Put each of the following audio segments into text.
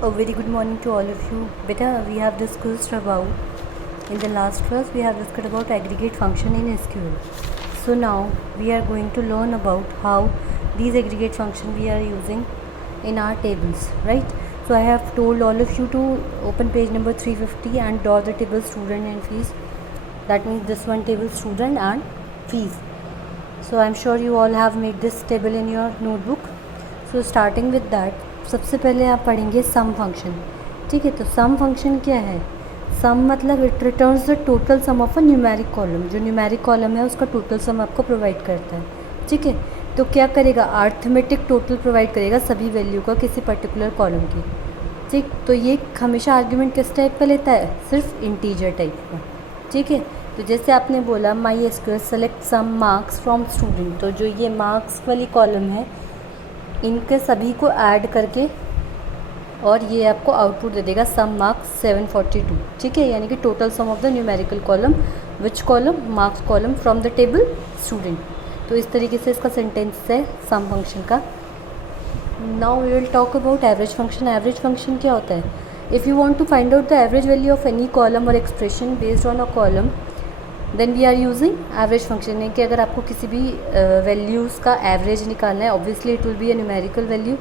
A very good morning to all of you. Beta, we have discussed about, in the last class, we have discussed about aggregate function in SQL. So now we are going to learn about how these aggregate function we are using in our tables, right? So I have told all of you to open page number 350 and draw the table student and fees. That means this one table student and fees. So I'm sure you all have made this table in your notebook. So starting with that, सबसे पहले आप पढ़ेंगे सम function. ठीक है, तो सम function क्या है? सम मतलब it returns the total sum of a numeric column. जो न्यूमेरिक कॉलम है उसका टोटल सम आपको प्रोवाइड करता है. ठीक है, तो क्या करेगा? अर्थमेटिक टोटल प्रोवाइड करेगा सभी वैल्यू का किसी पर्टिकुलर कॉलम की. ठीक, तो ये हमेशा आर्ग्यूमेंट किस टाइप का लेता है? सिर्फ इंटीजर टाइप का. ठीक है, तो जैसे आपने बोला MySQL select sum marks from student, तो जो ये मार्क्स वाली कॉलम है इनके सभी को ऐड करके और ये आपको आउटपुट दे देगा सम मार्क्स 742. ठीक है, यानी कि total sum of the numerical column which column? Marks column from the table student. तो इस तरीके से इसका सेंटेंस है सम फंक्शन का. Now we will talk about average function. Average function क्या होता है? If you want to find out the average value of any column और expression based on a column then we are using average function. है कि अगर आपको किसी भी वैल्यूज़ का एवरेज निकालना है, obviously it will be a numerical value,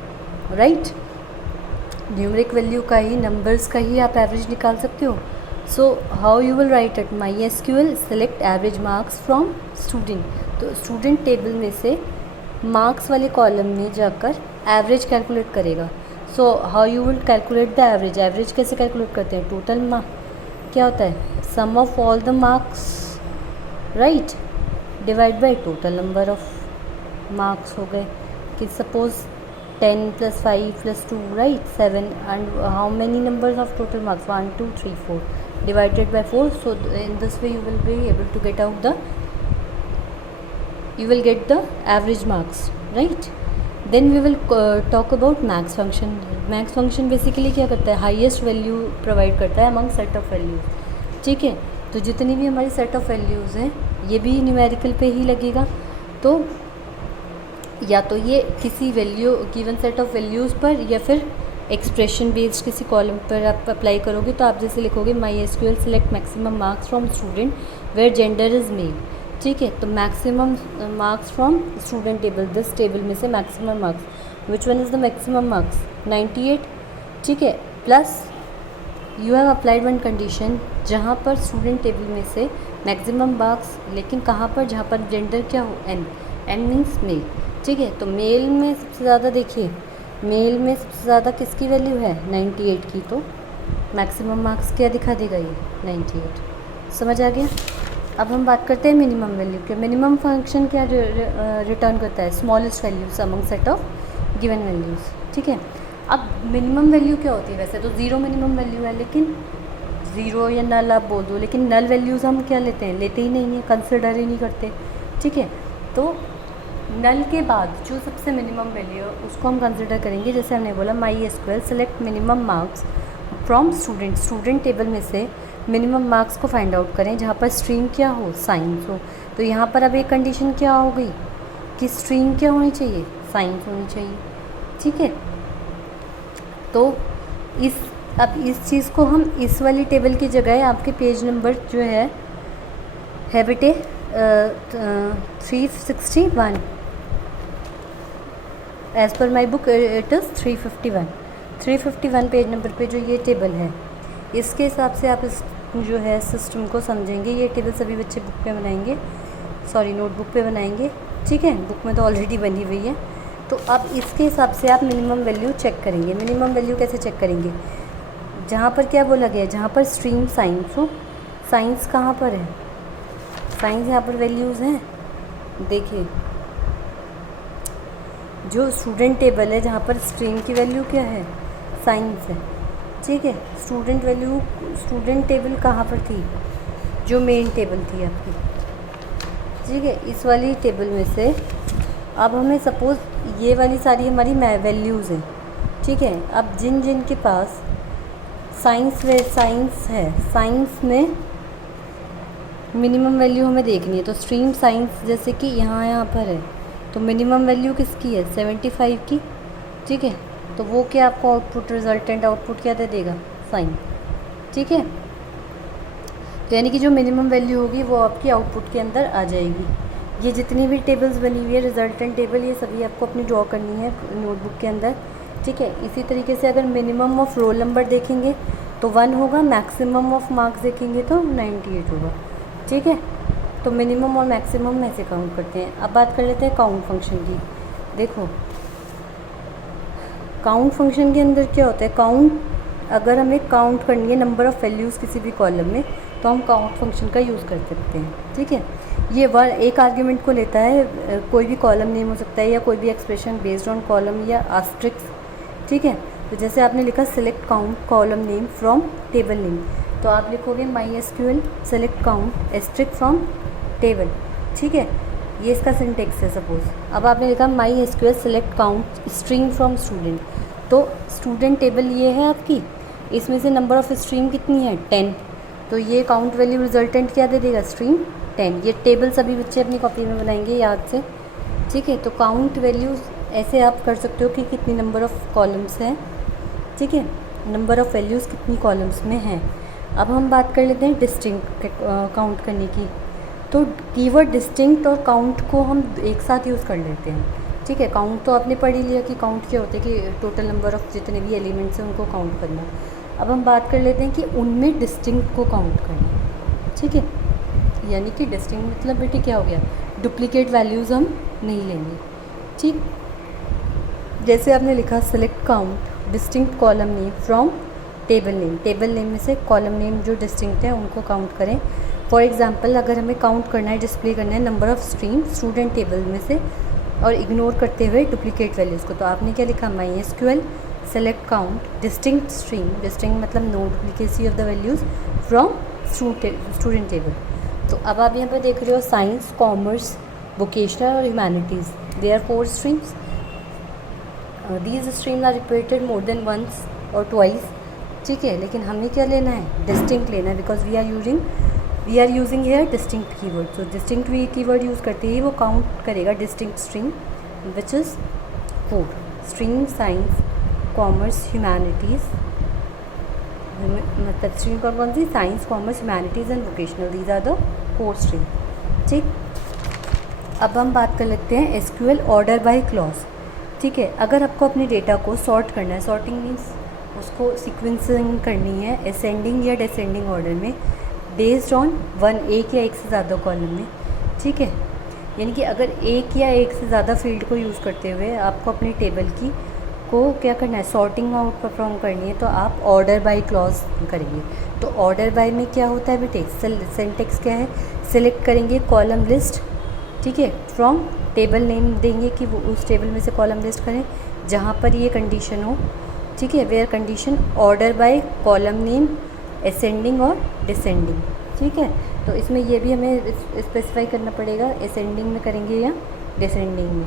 right? Numeric value का ही, नंबर्स का ही आप एवरेज निकाल सकते हो. सो how you will write it? My SQL select average marks from student. तो स्टूडेंट टेबल में से मार्क्स वाले कॉलम में जाकर एवरेज कैलकुलेट करेगा. So how you will calculate the average? Average कैसे कैलकुलेट करते हैं? टोटल मार्क क्या होता है? Sum of all the marks, right, divide by total number of marks हो गए. कि suppose 10 + 5 + 2, right, 7, and how many numbers of total marks? 1 2 3 4 divided by 4. So in this way you will be able to get out the, you will get the average marks, right? Then we will talk about max function. max function basically क्या करता है? Highest value provide करता है among set of values. ठीक है, तो जितनी भी हमारी सेट ऑफ वैल्यूज़ हैं ये भी न्यूमेरिकल पे ही लगेगा. तो या तो ये किसी value given set of values पर या फिर एक्सप्रेशन बेस्ड किसी कॉलम पर आप अप्लाई करोगे. तो आप जैसे लिखोगे MySQL select maximum marks from student where gender is male. ठीक है, तो maximum marks from student table, this table में से maximum marks, which one is the maximum marks? 98. ठीक है, plus you have applied one condition जहाँ पर student table में से मैक्सिमम मार्क्स, लेकिन कहाँ पर? जहाँ पर जेंडर क्या हो? एन. N means male. ठीक है, तो मेल में सबसे ज़्यादा, देखिए मेल में सबसे ज़्यादा किसकी वैल्यू है? 98 की. तो मैक्सिमम मार्क्स क्या दिखा देगा? ये 98. समझ आ गया? अब हम बात करते हैं मिनिमम वैल्यू के. मिनिमम फंक्शन क्या रिटर्न करता है? Smallest values among set of given values. ठीक है, अब मिनिमम वैल्यू क्या होती है? वैसे तो ज़ीरो मिनिमम वैल्यू है, लेकिन ज़ीरो या नल आप बोल दो, लेकिन नल वैल्यूज़ हम क्या लेते हैं? लेते ही नहीं हैं, कंसिडर ही नहीं करते. ठीक है, तो नल के बाद जो सबसे मिनिमम वैल्यू है उसको हम कंसिडर करेंगे. जैसे हमने बोला MySQL select minimum marks from student. Student table में से मिनिमम मार्क्स को फाइंड आउट करें जहाँ पर स्ट्रीम क्या हो? साइंस हो. तो यहाँ पर अब एक कंडीशन क्या हो गई कि स्ट्रीम क्या होनी चाहिए? साइंस होनी चाहिए. ठीक है, तो अब इस चीज़ को हम इस वाली टेबल की जगह आपके पेज नंबर जो है बेटे 361, as per my book it is 351 page number पे जो ये टेबल है, इसके हिसाब से आप इस जो है सिस्टम को समझेंगे. ये टेबल सभी बच्चे बुक पे बनाएंगे, सॉरी नोटबुक पे बनाएंगे. ठीक है, बुक में तो ऑलरेडी बनी हुई है. तो अब इसके हिसाब से आप मिनिमम वैल्यू चेक करेंगे. मिनिमम वैल्यू कैसे चेक करेंगे? जहाँ पर क्या बोला गया है? जहाँ पर स्ट्रीम साइंस हो. साइंस कहाँ पर है? साइंस यहाँ पर वैल्यूज़ हैं. देखिए जो स्टूडेंट टेबल है जहाँ पर स्ट्रीम की वैल्यू क्या है? साइंस है. ठीक है, स्टूडेंट वैल्यू, स्टूडेंट टेबल कहाँ पर थी? जो मेन टेबल थी आपकी. ठीक है, इस वाली टेबल में से अब हमें सपोज़ ये वाली सारी हमारी वैल्यूज़ हैं. ठीक है, अब जिन जिन के पास साइंस है, साइंस में मिनिमम वैल्यू हमें देखनी है. तो स्ट्रीम साइंस जैसे कि यहाँ पर है, तो मिनिमम वैल्यू किसकी है? 75 की. ठीक है, तो वो क्या आपको आउटपुट रिजल्टेंट आउटपुट क्या दे देगा, फाइन। ठीक है, तो यानी कि जो मिनिमम वैल्यू होगी वो आपकी आउटपुट के अंदर आ जाएगी। ये जितनी भी टेबल्स बनी हुई है रिजल्टेंट टेबल, ये सभी आपको अपनी ड्रॉ करनी है नोटबुक के अंदर। ठीक है, इसी तरीके से अगर मिनिमम ऑफ रोल नंबर देखेंगे तो 1 होगा, मैक्सिमम ऑफ मार्क्स देखेंगे तो 98 होगा। ठीक है, तो मिनिमम और मैक्सिमम में से काउंट करते हैं। अब बात कर लेते हैं काउंट फंक्शन की। देखो काउंट फंक्शन के अंदर क्या होता है, काउंट अगर हमें काउंट करनी है नंबर ऑफ़ वैल्यूज़ किसी भी कॉलम में तो हम काउंट फंक्शन का यूज़ कर सकते हैं। ठीक है, ये एक आर्ग्यूमेंट को लेता है, कोई भी कॉलम नेम हो सकता है या कोई भी एक्सप्रेशन बेस्ड ऑन कॉलम या आस्ट्रिक्स। ठीक है, तो जैसे आपने लिखा select count column name from table name, तो आप लिखोगे MySQL select count asterisk from table. ठीक है, ये इसका सिंटेक्स है सपोज। अब आपने लिखा MySQL select count string from student, तो स्टूडेंट टेबल ये है आपकी, इसमें से नंबर ऑफ़ स्ट्रिंग कितनी है 10, तो ये काउंट वैल्यू रिजल्टेंट क्या दे देगा, स्ट्रिंग 10। ये टेबल सभी बच्चे अपनी कॉपी में बनाएंगे याद से। ठीक है, तो काउंट वैल्यूज़ ऐसे आप कर सकते हो कि कितनी नंबर ऑफ़ कॉलम्स हैं। ठीक है, नंबर ऑफ़ वैल्यूज़ कितनी कॉलम्स में हैं। अब हम बात कर लेते हैं डिस्टिंक्ट काउंट करने की। तो कीवर्ड डिस्टिंक्ट और काउंट को हम एक साथ यूज़ कर लेते हैं। ठीक है, काउंट तो आपने पढ़ ही लिया कि काउंट क्या होता है, कि टोटल नंबर ऑफ़ जितने भी एलिमेंट्स हैं उनको काउंट करना। अब हम बात कर लेते हैं कि उनमें डिस्टिंक्ट को काउंट करना। ठीक है, यानी कि डिस्टिंक्ट मतलब बेटे क्या हो गया, डुप्लीकेट वैल्यूज़ हम नहीं लेंगे। ठीक, जैसे आपने लिखा select count distinct column name from table name, table name में से कॉलम नेम जो डिस्टिंक्ट है उनको काउंट करें। फॉर एग्जांपल अगर हमें काउंट करना है, डिस्प्ले करना है number of stream student table में से और इग्नोर करते हुए डुप्लीकेट वैल्यूज़ को, तो आपने क्या लिखा MySQL select count distinct stream, distinct मतलब no duplicacy of the values from student table. तो अब आप यहाँ पर देख रहे हो साइंस, कॉमर्स, वोकेशनल और humanities, they are 4 streams. These streams are repeated more than once और ट्वाइस। ठीक है, लेकिन हमें क्या लेना है, डिस्टिंक्ट लेना है, because we are using here distinct keyword. So distinct keyword use करते ही वो काउंट करेगा distinct stream which is 4 stream, science, commerce, humanities, मतलब स्ट्रीम कौन सी, science, commerce, humanities and vocational, these are the 4 stream. ठीक, अब हम बात कर लेते हैं SQL ऑर्डर बाय क्लॉज। ठीक है, अगर आपको अपने डेटा को सॉर्ट करना है, सॉर्टिंग मीन्स उसको सीक्वेंसिंग करनी है असेंडिंग या डिसेंडिंग ऑर्डर में बेस्ड ऑन एक या एक से ज़्यादा कॉलम में। ठीक है, यानी कि अगर एक या एक से ज़्यादा फील्ड को यूज़ करते हुए आपको अपनी टेबल की को क्या करना है, सॉर्टिंग आउट परफॉर्म करनी है, तो आप ऑर्डर बाय क्लॉज करेंगे। तो ऑर्डर बाय में क्या होता है बेटे, सिंटेक्स क्या है, सिलेक्ट करेंगे कॉलम लिस्ट। ठीक है, फ्रॉम टेबल नेम देंगे कि वो उस टेबल में से कॉलम लिस्ट करें जहाँ पर ये कंडीशन हो। ठीक है, where condition order by column name ascending और डिसेंडिंग। ठीक है, तो इसमें ये भी हमें स्पेसिफाई करना पड़ेगा, असेंडिंग में करेंगे या डिसेंडिंग में।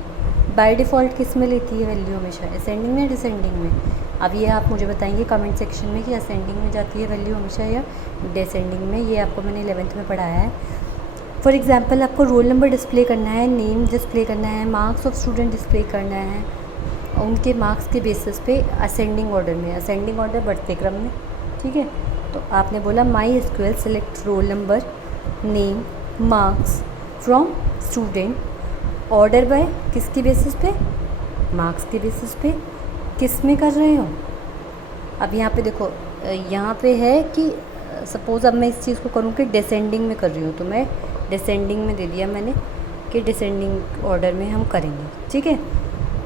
बाय डिफ़ॉल्ट किस में लेती है वैल्यू हमेशा, असेंडिंग में या डिसेंडिंग में। अब ये आप मुझे बताएंगे कमेंट सेक्शन में कि असेंडिंग में जाती है वैल्यू हमेशा या डिसेंडिंग में। ये आपको मैंने 11th में पढ़ाया है। फॉर एग्जांपल आपको रोल नंबर डिस्प्ले करना है, नेम डिस्प्ले करना है, मार्क्स ऑफ स्टूडेंट डिस्प्ले करना है, उनके मार्क्स के बेसिस पे असेंडिंग ऑर्डर में, असेंडिंग ऑर्डर बढ़ते क्रम में। ठीक है, तो आपने बोला MySQL select roll number, name, marks from student, order bye किसकी बेसिस पे, मार्क्स के बेसिस पे। किस में कर रहे हो, अब यहाँ पे देखो, यहाँ पे है कि सपोज़ अब मैं इस चीज़ को करूँ कि डिसेंडिंग में कर रही हूँ, तो मैं डिसेंडिंग में दे दिया मैंने कि डिसेंडिंग ऑर्डर में हम करेंगे। ठीक है,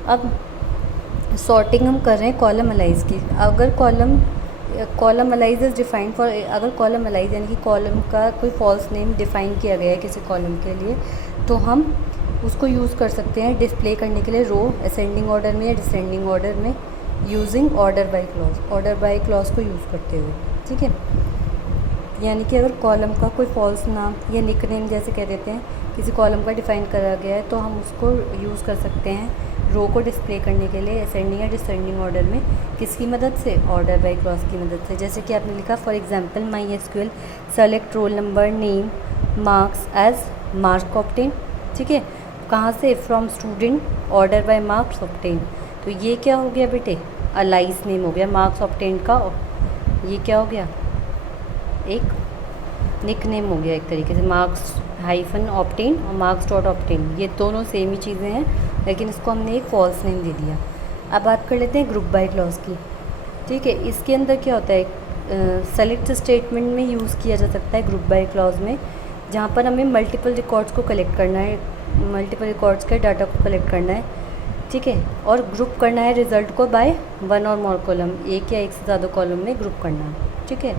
अब सॉर्टिंग हम कर रहे हैं कॉलम अलाइज की। अगर column alias is defined for, अगर कॉलम अलाइज यानी कि कॉलम का कोई फॉल्स नेम डिफ़ाइन किया गया है किसी कॉलम के लिए, तो हम उसको यूज़ कर सकते हैं डिस्प्ले करने के लिए रो असेंडिंग ऑर्डर में या डिसेंडिंग ऑर्डर में using order by clause, order by clause को यूज़ करते हुए। ठीक है, यानी कि अगर कॉलम का कोई फॉल्स नाम या निक नेम जैसे कह देते हैं किसी कॉलम का डिफ़ाइन करा गया है, तो हम उसको यूज़ कर सकते हैं रो को डिस्प्ले करने के लिए असेंडिंग या डिसेंडिंग ऑर्डर में, किसकी मदद से, ऑर्डर बाय क्लॉज की मदद से। जैसे कि आपने लिखा for example MySQL select roll number, name, marks as mark obtain. ठीक है, कहाँ से, from student, order by marks obtain. तो ये क्या हो गया बेटे, अलाइस नेम हो गया, मार्क्स ऑब्टेन्ड का ये क्या हो गया, एक निक नेम हो गया एक तरीके से, मार्क्स हाइफन ऑब्टेन और मार्क्स डॉट ऑब्टेन, ये दोनों सेम ही चीज़ें हैं, लेकिन इसको हमने एक फॉल्स नेम दे दिया। अब बात कर लेते हैं ग्रुप बाय क्लॉज की। ठीक है, इसके अंदर क्या होता है, सेलेक्ट स्टेटमेंट में यूज़ किया जा सकता है ग्रुप बाय क्लॉज में, जहाँ पर हमें मल्टीपल रिकॉर्ड्स को कलेक्ट करना है, मल्टीपल रिकॉर्ड्स के डाटा को कलेक्ट करना है। ठीक है, और ग्रुप करना है रिजल्ट को बाय वन और मोर कॉलम, एक या एक से ज़्यादा कॉलम में ग्रुप करना है। ठीक है,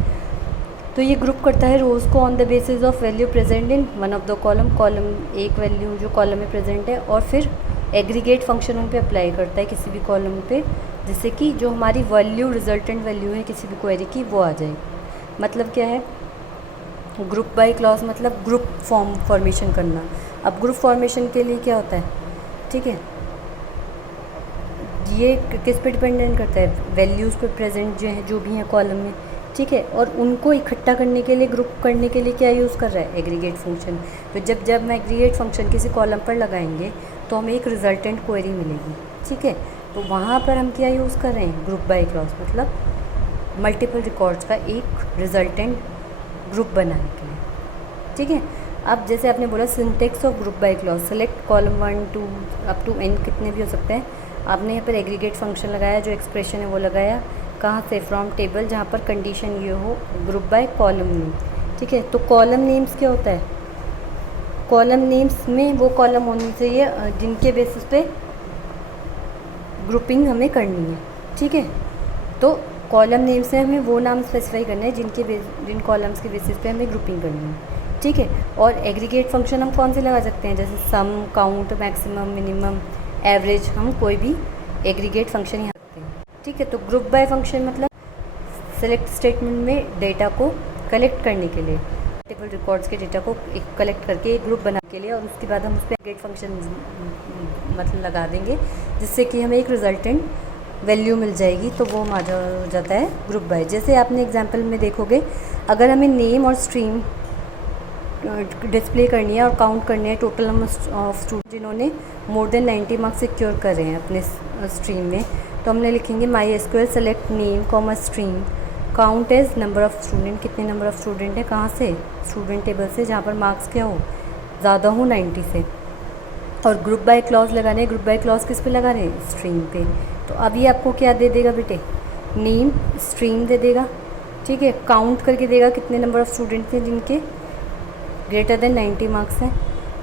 तो ये ग्रुप करता है रोज़ को on the basis of value present in one of the column, column एक वैल्यू जो कॉलम में प्रेजेंट है, और फिर एग्रीगेट फंक्शन उन पे अप्लाई करता है किसी भी कॉलम पे, जिससे कि जो हमारी वैल्यू रिजल्टेंट वैल्यू है किसी भी क्वेरी की वो आ जाए। मतलब क्या है, ग्रुप बाय क्लॉज मतलब ग्रुप फॉर्मेशन करना। अब ग्रुप फॉर्मेशन के लिए क्या होता है, ठीक है, ये किस पे डिपेंडेंट करता है, वैल्यूज़ पे प्रेजेंट जो है जो भी हैं कॉलम में। ठीक है, और उनको इकट्ठा करने के लिए, ग्रुप करने के लिए क्या यूज़ कर रहा है, एग्रीगेट फंक्शन। तो जब हम एग्रीगेट फंक्शन किसी कॉलम पर लगाएंगे तो हमें एक रिजल्टेंट क्वेरी मिलेगी। ठीक है, तो वहाँ पर हम क्या यूज़ कर रहे हैं, ग्रुप बाय क्लॉज, मतलब मल्टीपल रिकॉर्ड्स का एक रिजल्टेंट ग्रुप बनाने के लिए। ठीक है, अब जैसे आपने बोला syntax of group by clause, select column 1 2 up to n कितने भी हो सकते हैं। आपने यहाँ पर एग्रीगेट फंक्शन लगाया, जो एक्सप्रेशन है वो लगाया, कहाँ से, फ्रॉम टेबल, जहाँ पर कंडीशन ये हो ग्रुप बाय कॉलम नेम। ठीक है, तो कॉलम नेम्स क्या होता है, कॉलम नेम्स में वो कॉलम होनी चाहिए जिनके बेसिस पे ग्रुपिंग हमें करनी है। ठीक है, तो कॉलम नेम से हमें वो नाम स्पेसिफाई करना है जिन कॉलम्स के बेसिस पे हमें ग्रुपिंग करनी है। ठीक है, और एग्रीगेट फंक्शन हम कौन से लगा सकते हैं, जैसे सम, काउंट, मैक्सिमम, मिनिमम, एवरेज, हम कोई भी एग्रीगेट फंक्शन यहाँ सकते हैं। ठीक है, तो ग्रुप बाय फंक्शन मतलब सेलेक्ट स्टेटमेंट में डेटा को कलेक्ट करने के लिए, मल्टीपल रिकॉर्ड्स के डेटा को कलेक्ट करके एक ग्रुप बनाने के लिए, और उसके बाद हम उस पर एग्रीगेट फंक्शन मतलब लगा देंगे, जिससे कि हमें एक रिजल्टेंट वैल्यू मिल जाएगी, तो वो हो जाता है ग्रुप बाय। जैसे आपने एग्जांपल में देखोगे, अगर हमें नेम और स्ट्रीम डिस्प्ले करनी है और काउंट करनी है टोटल नंबर ऑफ स्टूडेंट जिन्होंने मोर देन 90 मार्क्स सिक्योर करे हैं अपने स्ट्रीम में, तो हमने लिखेंगे MySQL select name comma stream count as number of student, कितने नंबर ऑफ़ स्टूडेंट है, कहाँ से, स्टूडेंट टेबल से, जहाँ पर मार्क्स क्या हो, ज़्यादा हो 90 से। और ग्रुप बाय क्लॉज लगाने हैं, ग्रुप बाय क्लॉज किस पे लगा रहे हैं, स्ट्रीम पे। तो अब ये आपको क्या दे देगा बेटे, नेम स्ट्रीम दे देगा। ठीक है, काउंट करके देगा कितने नंबर ऑफ़ स्टूडेंट थे जिनके ग्रेटर देन 90 मार्क्स हैं।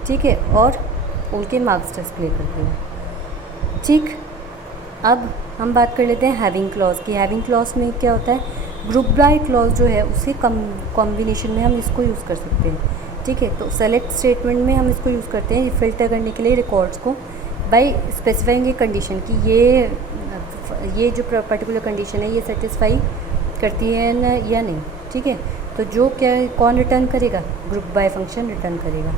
ठीक है, और उनके मार्क्स डिस्प्ले कर देगा। ठीक, अब हम बात कर लेते हैं हैविंग क्लॉज की। हैविंग क्लॉज में क्या होता है, ग्रुप बाय क्लॉज जो है उसे कॉम्बिनेशन में हम इसको यूज़ कर सकते हैं। ठीक है, तो सेलेक्ट स्टेटमेंट में हम इसको यूज़ करते हैं फिल्टर करने के लिए रिकॉर्ड्स को बाय स्पेसिफाइंग ए कंडीशन कि ये जो पर्टिकुलर कंडीशन है ये सेटिस्फाई करती है ना या नहीं। ठीक है, तो जो क्या कौन रिटर्न करेगा, ग्रुप बाय फंक्शन रिटर्न करेगा।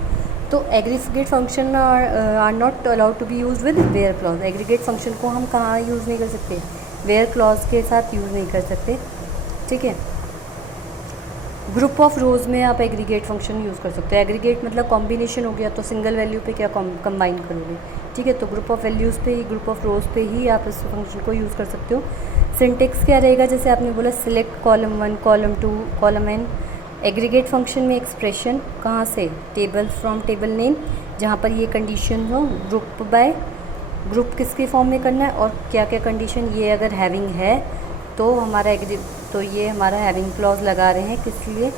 तो aggregate function are not allowed to be use with where clause. Aggregate function को हम कहाँ यूज़ नहीं कर सकते, वेयर क्लॉज के साथ यूज़ नहीं कर सकते। ठीक है, ग्रुप ऑफ रोज़ में आप एग्रीगेट फंक्शन यूज़ कर सकते हो। एग्रीगेट मतलब कॉम्बिनेशन हो गया, तो सिंगल वैल्यू पे क्या कंबाइन करोगे। ठीक है, तो ग्रुप ऑफ वैल्यूज़ पे ही, ग्रुप ऑफ रोज़ पे ही आप इस फंक्शन को यूज़ कर सकते हो। सिंटेक्स क्या रहेगा, जैसे आपने बोला select column 1 column 2 column n। Aggregate function में एक्सप्रेशन कहाँ से, टेबल, फ्रॉम टेबल नेम, जहाँ पर ये कंडीशन हो, ग्रुप बाय, ग्रुप किसके फॉर्म में करना है और क्या क्या कंडीशन, ये अगर हैविंग है तो हमारा तो ये हमारा हैविंग क्लॉज लगा रहे हैं किस लिए,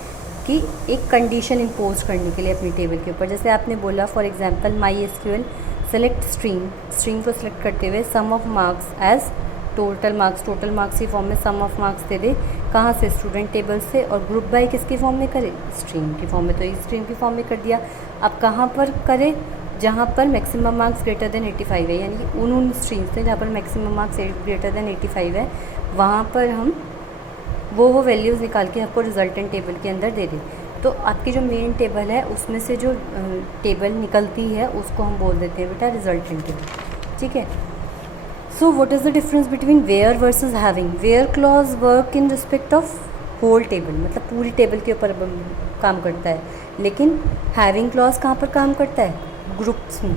कि एक कंडीशन इम्पोज करने के लिए अपनी टेबल के ऊपर। जैसे आपने बोला for example MySQL select stream को सिलेक्ट करते हुए sum of marks as total marks की फॉर्म में सम ऑफ मार्क्स दे दे, कहाँ से, स्टूडेंट टेबल से, और ग्रुप बाय किसकी फॉर्म में करे, स्ट्रीम की फॉर्म में। तो इस स्ट्रीम की फॉर्म में कर दिया। अब कहाँ पर करे, जहाँ पर मैक्सिमम मार्क्स ग्रेटर देन 85 है, यानी कि उन स्ट्रीम्स से जहाँ पर मैक्सिमम मार्क्स ग्रेटर देन 85 है, वहाँ पर हम वो वैल्यूज़ निकाल के आपको रिजल्टेंट टेबल के अंदर दे दें। तो आपकी जो मेन टेबल है उसमें से जो टेबल निकलती है उसको हम बोल देते हैं बेटा रिजल्टेंट टेबल। ठीक है, so what is the difference between where versus having. Where clause work in respect of whole table, मतलब पूरी टेबल के ऊपर काम करता है, लेकिन हैविंग क्लॉज कहाँ पर काम करता है, ग्रुप्स में।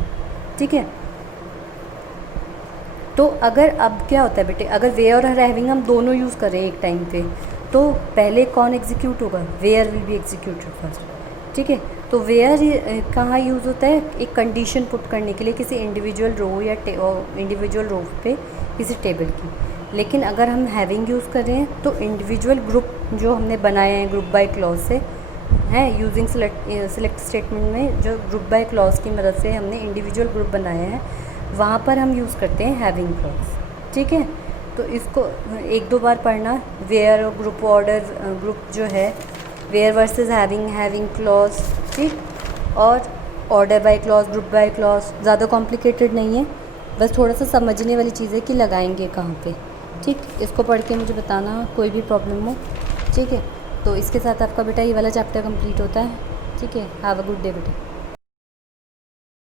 ठीक है, तो अगर अब क्या होता है बेटे, अगर वेयर और हैविंग हम दोनों यूज़ कर रहे हैं एक टाइम पे, तो पहले कौन एग्जीक्यूट होगा? Where will be executed first, ठीक है। तो वेयर कहाँ यूज़ होता है? एक कंडीशन पुट करने के लिए किसी इंडिविजुअल रो या इंडिविजुअल रो पे किसी टेबल की। लेकिन अगर हम हैविंग यूज़ कर रहे हैं तो इंडिविजुअल ग्रुप जो हमने बनाए हैं ग्रुप बाय क्लॉज से हैं, यूजिंग सेलेक्ट स्टेटमेंट में जो ग्रुप बाय क्लॉज की मदद से हमने इंडिविजुअल ग्रुप बनाए हैं, वहाँ पर हम यूज़ करते हैं हैविंग क्लॉज, ठीक है। तो इसको एक दो बार पढ़ना। वेयर और ग्रुप ऑर्डर ग्रुप जो है, वेयर वर्सेस हैविंग क्लॉज, ठीक। और order by clause, group by clause ज़्यादा कॉम्प्लिकेटेड नहीं है, बस थोड़ा सा समझने वाली चीज़ है कि लगाएंगे कहाँ पे, ठीक। इसको पढ़ के मुझे बताना कोई भी प्रॉब्लम हो, ठीक है। तो इसके साथ आपका बेटा ये वाला चैप्टर कंप्लीट होता है, ठीक है। हैव अ गुड डे बेटा।